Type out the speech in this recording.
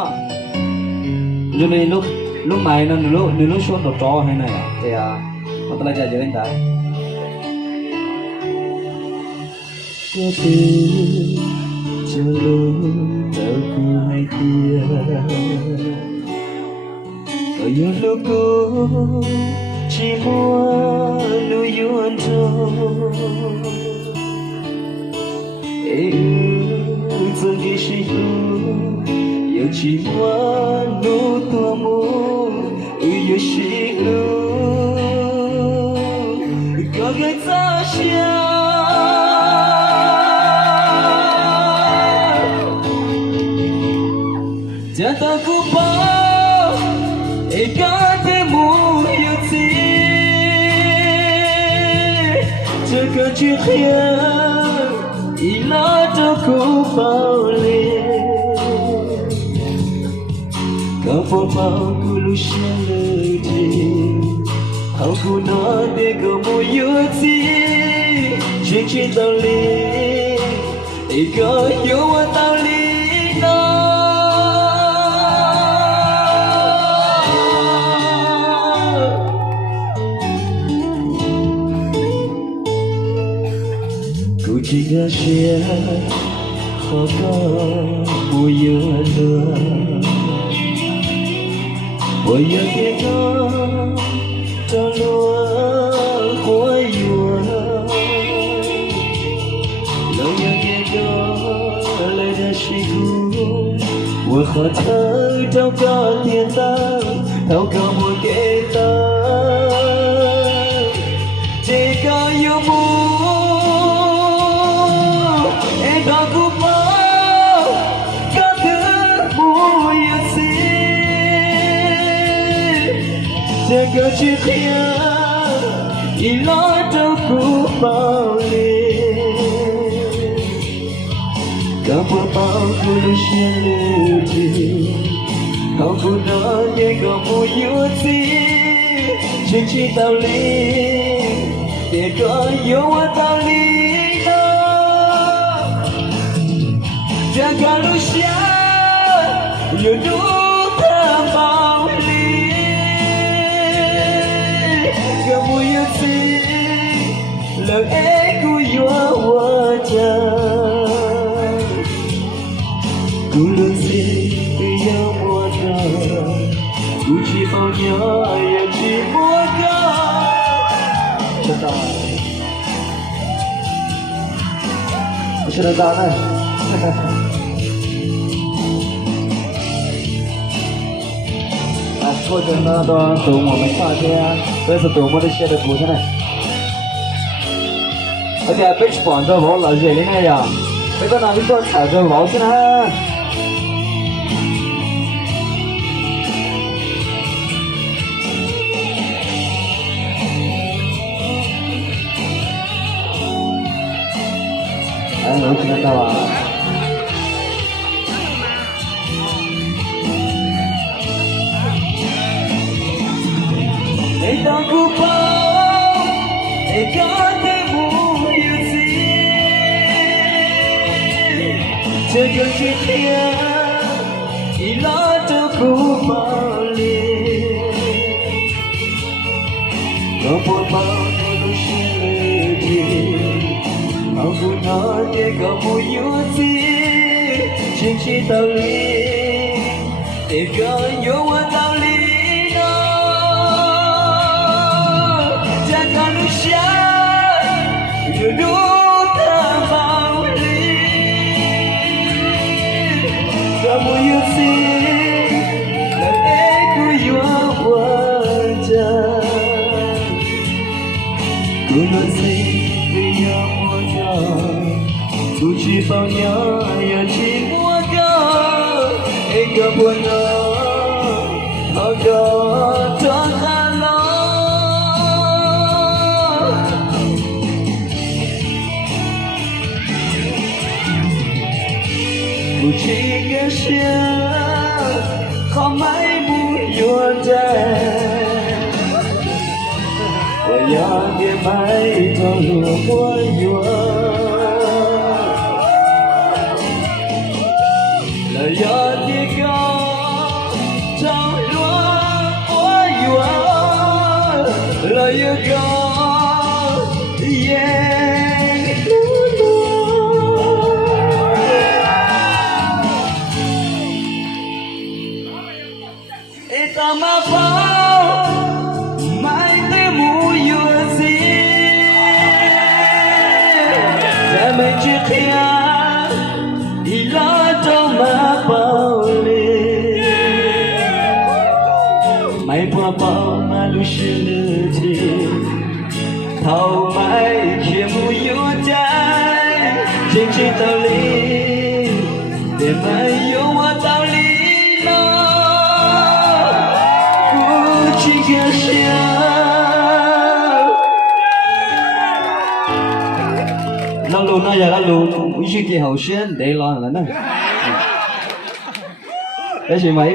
Rồi này lúc lúc này nó lúc xuống nó trò hay này à? Thì Nó ta lại chạy dưới anh ta. có từ cho lúc tao cứ hay tia ở những lúc cô chỉ muốn nuôi dưỡng cho曾给谁有寂寞路多么有时路个个早下家的古堡一个的木有字这个剧情已拉着古堡里个风暴古路线了的好古那的个木有字全全道理一个有我道理呢古迹个些好个不有了我有点个着落火有老有点个来的时候我和他找个天堂找个我给他这个有梦这个剧情已拉到古堡里，个古堡古路线流体，好古那也个木有字，全知道理，别个有我道理呢，这个路线有路的堡里。个不有字，冷爱古有我家，古路字有我家，古气泡鸟也寂寞个。知道，不是咋呢？过程当中，读我们夏天，这是读我的写的故事呢。而且被广州话老热的那样，这个哪里做潮州话去呢？哎，能听得到啊？一道古堡，一个的木有字，这个剧情已拉到古堡里，个古堡古路线了的，好古那的个木有字，全知道理，一个有我道理。有路的堡里，个木有字，能爱古有我家，古路字有我家，古去包鸟有寂寞个，一个不能好个多寒冷。不去个些，好买不有的，我要给买到路我有，了要的个。There you go, yeah. Eta mapau, mai te muyo si. Te me chikia, ila trong mapau le. Mai pa pau malu shilji, thao mai kia muyo jai, chinh chinh tao li, để mai yo wa tao li. Nó luôn nó giờ nó luôn, ý chí kia hậu xuyên để lo là nó. Đấy chị mấy